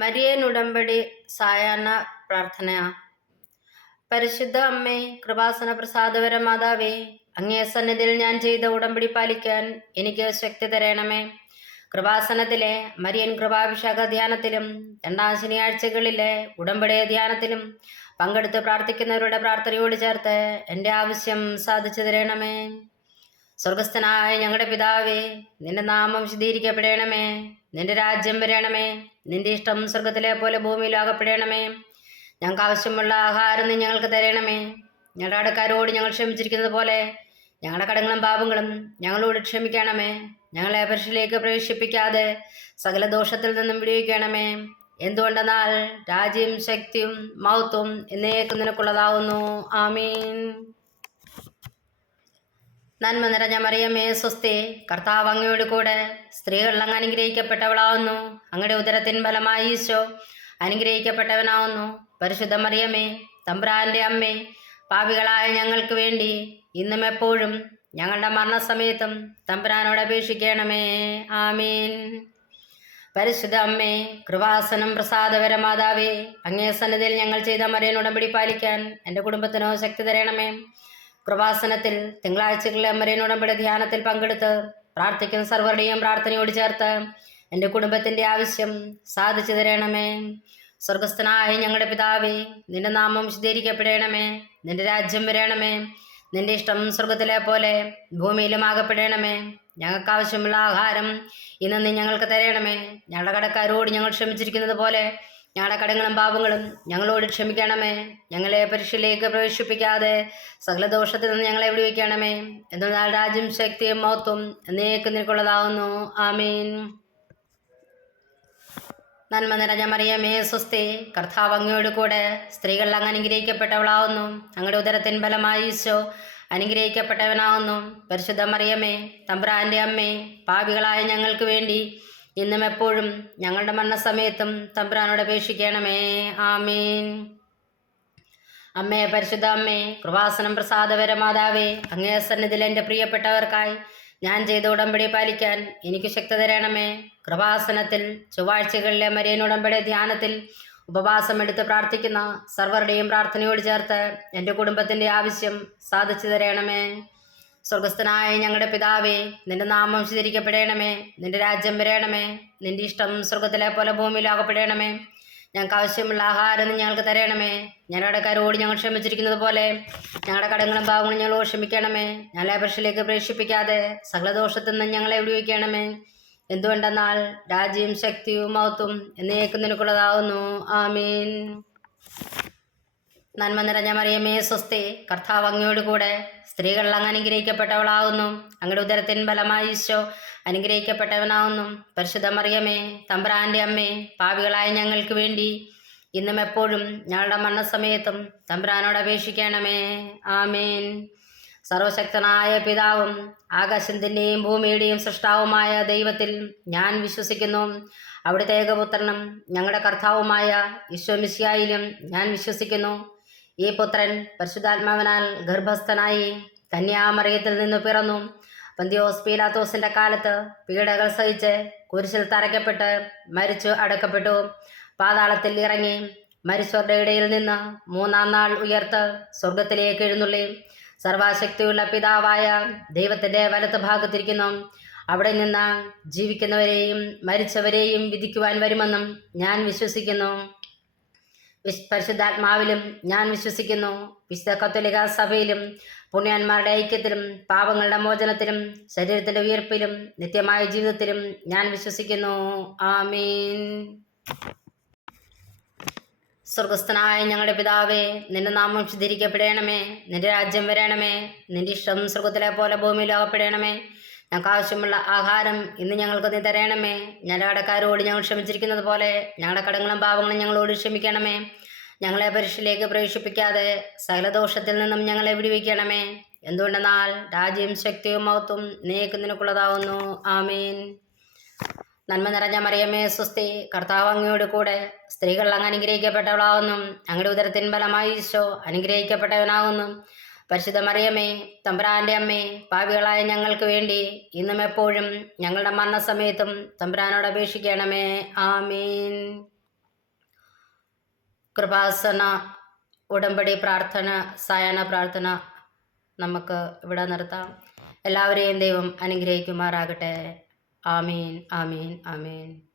Marian ഉടമ്പടി സായാഹ്ന പ്രാർത്ഥന പരിശുദ്ധ അമ്മേ കൃപാസന പ്രസാദപര മാതാവേ അങ്ങേ സന്നിധിയിൽ ഞാൻ ചെയ്ത ഉടമ്പടി പാലിക്കാൻ എനിക്ക് ശക്തി തരണമേ. കൃപാസനത്തിലെ മരിയൻ കൃപാഭിഷേക ധ്യാനത്തിലും രണ്ടാം ശനിയാഴ്ചകളിലെ ഉടമ്പടി ധ്യാനത്തിലും പങ്കെടുത്ത് പ്രാർത്ഥിക്കുന്നവരുടെ പ്രാർത്ഥനയോട് ചേർത്ത് എന്റെ ആവശ്യം സാധിച്ചു തരണമേ. സ്വർഗസ്ഥനായ ഞങ്ങളുടെ പിതാവേ നിന്റെ നാമം ശുദ്ധീകരിക്കപ്പെടണമേ. നിന്റെ രാജ്യം വരണമേ. നിന്റെ ഇഷ്ടം സ്വർഗത്തിലെ പോലെ ഭൂമിയിലാകപ്പെടണമേ ഞങ്ങൾക്ക് ആവശ്യമുള്ള ആഹാരം നീ ഞങ്ങൾക്ക് തരണമേ. ഞങ്ങളുടെ അടുക്കാരോട് ഞങ്ങൾ ക്ഷമിച്ചിരിക്കുന്നത് പോലെ ഞങ്ങളുടെ കടങ്ങളും പാപങ്ങളും ഞങ്ങളോട് ക്ഷമിക്കണമേ. ഞങ്ങളെ പരീക്ഷയിലേക്ക് പ്രവേശിപ്പിക്കാതെ സകല ദോഷത്തിൽ നിന്നും വിടിയിക്കണമേ എന്തുകൊണ്ടെന്നാൽ രാജ്യം ശക്തിയും മൗത്വം എന്നേക്കും നിനക്കുള്ളതാവുന്നു. ആമീൻ. നന്മ നിറഞ്ഞ മറിയമേ സ്വസ്തി. കർത്താവ് അങ്ങയോട് കൂടെ സ്ത്രീകൾ അങ്ങ് അനുഗ്രഹിക്കപ്പെട്ടവളാവുന്നു. അങ്ങയുടെ ഉദരത്തിൻ ഫലമായി ഈശോ അനുഗ്രഹിക്കപ്പെട്ടവനാവുന്നു. പരിശുദ്ധ മറിയമേ തമ്പ്രാന്റെ അമ്മേ പാപികളായ ഞങ്ങൾക്ക് വേണ്ടി ഇന്നും എപ്പോഴും ഞങ്ങളുടെ മരണസമയത്തും തമ്പുരാനോട് അപേക്ഷിക്കണമേ. ആമീൻ. പരിശുദ്ധ അമ്മേ കൃപാസനം പ്രസാദപര മാതാവേ അങ്ങേ സന്നിധിയിൽ ഞങ്ങൾ ചെയ്ത മറിയൻ ഉടമ്പടി പാലിക്കാൻ എന്റെ കുടുംബത്തിനോ ശക്തി തരണമേ. കൃപാസനത്തിൽ തിങ്കളാഴ്ചകളിലെ അമ്മരേൻ ഉടമ്പടി ധ്യാനത്തിൽ പങ്കെടുത്ത് പ്രാർത്ഥിക്കുന്ന സർവരുടെയും പ്രാർത്ഥനയോട് ചേർത്ത് എന്റെ കുടുംബത്തിന്റെ ആവശ്യം സാധിച്ചു തരണമേ. സ്വർഗസ്ഥനായ ഞങ്ങളുടെ പിതാവേ നിന്റെ നാമം വിശദീകരിക്കപ്പെടണമേ നിന്റെ രാജ്യം വരണമേ. നിന്റെ ഇഷ്ടം സ്വർഗത്തിലെ പോലെ ഭൂമിയിലും ആകപ്പെടണമേ. ഞങ്ങൾക്ക് ആവശ്യമുള്ള ആഹാരം ഇന്ന് നീ ഞങ്ങൾക്ക് തരണമേ. ഞങ്ങളുടെ കടക്കാരോട് ഞങ്ങൾ ക്ഷമിച്ചിരിക്കുന്നത് പോലെ ഞങ്ങളുടെ കടങ്ങളും പാപങ്ങളും ഞങ്ങളോട് ക്ഷമിക്കണമേ. ഞങ്ങളെ പരീക്ഷയിലേക്ക് പ്രവേശിപ്പിക്കാതെ സകല ദോഷത്തിൽ നിന്ന് ഞങ്ങളെ എവിടെ വിടുവിക്കണമേ. എന്നാൽ രാജ്യം ശക്തിയും മഹത്വം എന്നേക്ക് നിനക്കുള്ളതാവുന്നു. ആമീൻ. നന്മ നിറഞ്ഞ മറിയമേ സ്വസ്തി കർത്താവ് അങ്ങയോട് കൂടെ സ്ത്രീകൾ അങ്ങ് അനുഗ്രഹിക്കപ്പെട്ടവളാവുന്നു. അങ്ങയുടെ ഉദരത്തിൻ ഫലമായി ഈശോ അനുഗ്രഹിക്കപ്പെട്ടവനാവുന്നു. പരിശുദ്ധ മറിയമേ തമ്പ്രാന്റെ അമ്മേ പാപികളായ ഞങ്ങൾക്ക് വേണ്ടി ഇന്നും എപ്പോഴും ഞങ്ങളുടെ മരണസമയത്തും തമ്പുരാനോട് അപേക്ഷിക്കണമേ. ആമീൻ. അമ്മേ പരിശുദ്ധ അമ്മേ കൃപാസനം പ്രസാദപര മാതാവേ അങ്ങേ സന്നിധിയിൽ എന്റെ പ്രിയപ്പെട്ടവർക്കായി ഞാൻ ചെയ്ത ഉടമ്പടി പാലിക്കാൻ എനിക്ക് ശക്തി തരണമേ. കൃപാസനത്തിൽ ചൊവ്വാഴ്ചകളിലെ മരിയൻ ഉടമ്പടി ധ്യാനത്തിൽ ഉപവാസം എടുത്ത് പ്രാർത്ഥിക്കുന്ന സർവരുടെയും പ്രാർത്ഥനയോട് ചേർത്ത് എന്റെ കുടുംബത്തിന്റെ ആവശ്യം സാധിച്ചു തരണമേ. സ്വർഗസ്ഥനായ ഞങ്ങളുടെ പിതാവേ നിന്റെ നാമം സ്വീകരിക്കപ്പെടേണമേ നിന്റെ രാജ്യം വരേണമേ. നിന്റെ ഇഷ്ടം സ്വർഗത്തിലെ പോലെ ഭൂമിയിലാകപ്പെടേണമേ ഞങ്ങൾക്ക് ആവശ്യമുള്ള ആഹാരം ഞങ്ങൾക്ക് തരണമേ. ഞങ്ങളുടെ കരോട് ഞങ്ങൾ ക്ഷമിച്ചിരിക്കുന്നത് പോലെ ഞങ്ങളുടെ കടങ്ങളും ഭാവങ്ങളും ഞങ്ങൾ ക്ഷമിക്കണമേ. ഞങ്ങളെ പരീക്ഷയിലേക്ക് പ്രേക്ഷിപ്പിക്കാതെ സകല ദോഷത്തിൽ നിന്ന് ഞങ്ങളെ വിടുവിക്കണമേ. എന്തുകൊണ്ടെന്നാൽ രാജ്യവും ശക്തിയും മൗത്തും എന്നേക്കും നിനക്കുള്ളതാവുന്നു. ആമീൻ. നന്മ നിറഞ്ഞ മറിയമേ സ്വസ്തി. കർത്താവ് അങ്ങയോട് കൂടെ. സ്ത്രീകൾ അങ്ങ് അനുഗ്രഹിക്കപ്പെട്ടവളാകുന്നു അങ്ങയുടെ ഉദരത്തിൻ ബലമായി ഈശോ അനുഗ്രഹിക്കപ്പെട്ടവനാവുന്നു. പരിശുദ്ധ മറിയമേ തമ്പ്രാന്റെ അമ്മേ പാവികളായ ഞങ്ങൾക്ക് വേണ്ടി ഇന്നും എപ്പോഴും ഞങ്ങളുടെ മരണസമയത്തും തമ്പ്രാനോട് അപേക്ഷിക്കണമേ. ആമേൻ. സർവശക്തനായ പിതാവും ആകാശത്തിന്റെയും ഭൂമിയുടെയും സൃഷ്ടാവുമായ ദൈവത്തിൽ ഞാൻ വിശ്വസിക്കുന്നു. അവിടുത്തെ ഏകപുത്രനും ഞങ്ങളുടെ കർത്താവുമായ ഈശ്വമിശിയായിലും ഞാൻ വിശ്വസിക്കുന്നു. ഈ പുത്രൻ പരിശുദ്ധാത്മാവിനാൽ ഗർഭസ്ഥനായി കന്യാമറിയത്തിൽ നിന്ന് പിറന്നു. പന്തിയോസ് പീലാത്തോസിന്റെ കാലത്ത് പീഡകൾ സഹിച്ച് കുരിശിൽ തറയ്ക്കപ്പെട്ട് മരിച്ചു അടക്കപ്പെട്ടു. പാതാളത്തിൽ ഇറങ്ങി മരിച്ചവരുടെ ഇടയിൽ നിന്ന് മൂന്നാം നാൾ ഉയർത്ത് സ്വർഗത്തിലേക്ക് എഴുന്നള്ളി. സർവാശക്തിയുള്ള പിതാവായ ദൈവത്തിന്റെ വലത്ത് ഭാഗത്തിരിക്കുന്നു. അവിടെ നിന്ന് ജീവിക്കുന്നവരെയും മരിച്ചവരെയും വിധിക്കുവാൻ വരുമെന്നും ഞാൻ വിശ്വസിക്കുന്നു. വിശ് പരിശുദ്ധാത്മാവിലും ഞാൻ വിശ്വസിക്കുന്നു. വിശുദ്ധ കത്തോലിക സഭയിലും പുണ്യാന്മാരുടെ ഐക്യത്തിലും പാപങ്ങളുടെ മോചനത്തിലും ശരീരത്തിന്റെ ഉയർപ്പിലും നിത്യമായ ജീവിതത്തിലും ഞാൻ വിശ്വസിക്കുന്നു. ആമീൻ. സ്വർഗസ്ഥനായ ഞങ്ങളുടെ പിതാവേ നിന്റെ നാമം ശുദ്ധീകരിക്കപ്പെടണമേ നിന്റെ രാജ്യം വരണമേ നിന്റെ ഇഷ്ടം സ്വർഗത്തിലെ പോലെ ഭൂമിയിലാകപ്പെടണമേ ഞങ്ങൾക്ക് ആവശ്യമുള്ള ആഹാരം ഇന്ന് ഞങ്ങൾക്ക് നീ തരണമേ. ഞങ്ങളുടെ കടക്കാരോട് ഞങ്ങൾ ക്ഷമിച്ചിരിക്കുന്നത് പോലെ ഞങ്ങളുടെ കടങ്ങളും പാപങ്ങളും ഞങ്ങളോട് ക്ഷമിക്കണമേ. ഞങ്ങളെ പരീക്ഷയിലേക്ക് പ്രവേശിപ്പിക്കാതെ സകലദോഷത്തിൽ നിന്നും ഞങ്ങളെ വിടുവിക്കണമേ. എന്തുകൊണ്ടെന്നാൽ രാജ്യം ശക്തിയും മഹത്വം നീക്ക് നിനക്കുള്ളതാവുന്നു. ആമീൻ. നന്മ നിറഞ്ഞ മറിയമ്മേ സ്വസ്തി കർത്താവ് അങ്ങയോട് കൂടെ സ്ത്രീകൾ അങ്ങ് അനുഗ്രഹിക്കപ്പെട്ടവളാവുന്നു. അങ്ങയുടെ ഉദരത്തിൻ ഫലമായി ഈശോ അനുഗ്രഹിക്കപ്പെട്ടവനാകുന്നു പരിശുദ്ധ മറിയമ്മേ തമ്പുരാന്റെ അമ്മേ പാവികളായ ഞങ്ങൾക്ക് വേണ്ടി ഇന്നും എപ്പോഴും ഞങ്ങളുടെ മരണസമയത്തും തമ്പുരാനോട് അപേക്ഷിക്കണമേ. ആമീൻ. കൃപാസന ഉടമ്പടി പ്രാർത്ഥന സായാഹ്ന പ്രാർത്ഥന നമുക്ക് ഇവിടെ നിർത്താം. എല്ലാവരെയും ദൈവം അനുഗ്രഹിക്കുമാറാകട്ടെ. ആമീൻ ആമീൻ ആമീൻ.